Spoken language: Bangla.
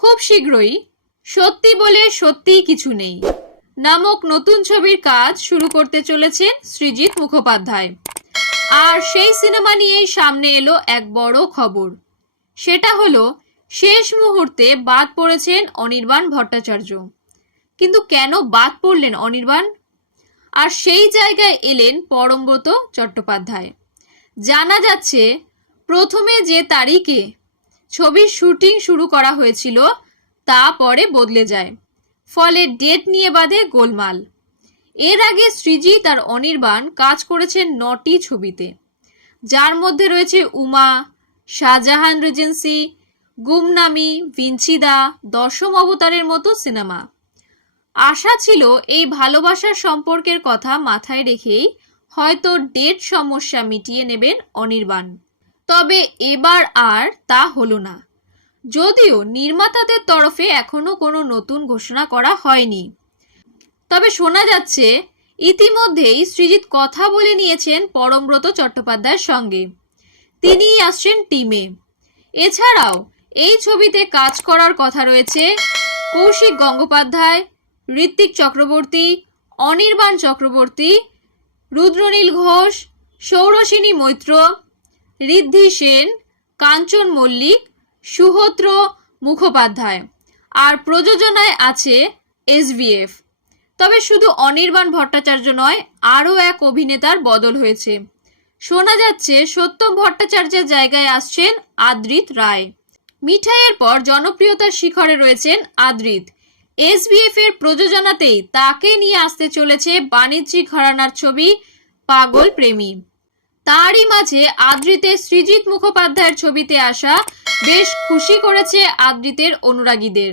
খুব শীঘ্রই সত্যি বলে সত্যিই কিছু নেই নামক নতুন ছবির কাজ শুরু করতে চলেছেন সৃজিত মুখোপাধ্যায়। আর সেই সিনেমা নিয়েই সামনে এলো এক বড় খবর। সেটা হলো শেষ মুহূর্তে বাদ পড়েছেন অনির্বাণ ভট্টাচার্য। কিন্তু কেন বাদ পড়লেন অনির্বাণ? আর সেই জায়গায় এলেন পরমব্রত চট্টোপাধ্যায়। জানা যাচ্ছে প্রথমে যে তারিখে ছবির শুটিং শুরু করা হয়েছিল তা পরে বদলে যায়, ফলে ডেট নিয়ে বাঁধে গোলমাল। এর আগে সৃজিত আর অনির্বাণ কাজ করেছেন 9টি ছবিতে, যার মধ্যে রয়েছে উমা, শাহজাহান রিজেন্সি, গুমনামি, ভিঞ্চিদা, দশম অবতারের মতো সিনেমা। আশা ছিল এই ভালোবাসার সম্পর্কের কথা মাথায় রেখেই হয়তো ডেট সমস্যা মিটিয়ে নেবেন অনির্বাণ। তবে এবার আর তা হলো না, যদিও নির্মাতাদের তরফে এখনো কোনো নতুন ঘোষণা করা হয়নি। তবে শোনা যাচ্ছে ইতিমধ্যেই সৃজিত কথা বলে নিয়েছেন পরমব্রত চট্টোপাধ্যায়ের সঙ্গে, তিনিই আসছেন টিমে। এছাড়াও এই ছবিতে কাজ করার কথা রয়েছে কৌশিক গঙ্গোপাধ্যায়, ঋত্বিক চক্রবর্তী, অনির্বাণ চক্রবর্তী, রুদ্রনীল ঘোষ, সৌরসিনী মৈত্র, ঋদ্ধি সেন, কাঞ্চন মল্লিক, সুহদ্র মুখোপাধ্যায়। আর প্রযোজনায় আছে SVF। তবে শুধু অনির্বাণ ভট্টাচার্য নয়, আরও এক অভিনেতার বদল হয়েছে। শোনা যাচ্ছে সত্যম ভট্টাচার্যের জায়গায় আসছেন আদ্রিত রায়। মিঠাইয়ের পর জনপ্রিয়তার শিখরে রয়েছেন আদ্রিত। SVF এর প্রযোজনাতেই তাকে নিয়ে আসতে চলেছে বাণিজ্যিক ঘরানার ছবি পাগল প্রেমী। তারই মাঝে আদ্রিতের সৃজিত মুখোপাধ্যায়ের ছবিতে আসা বেশ খুশি করেছে আদ্রিতের অনুরাগীদের।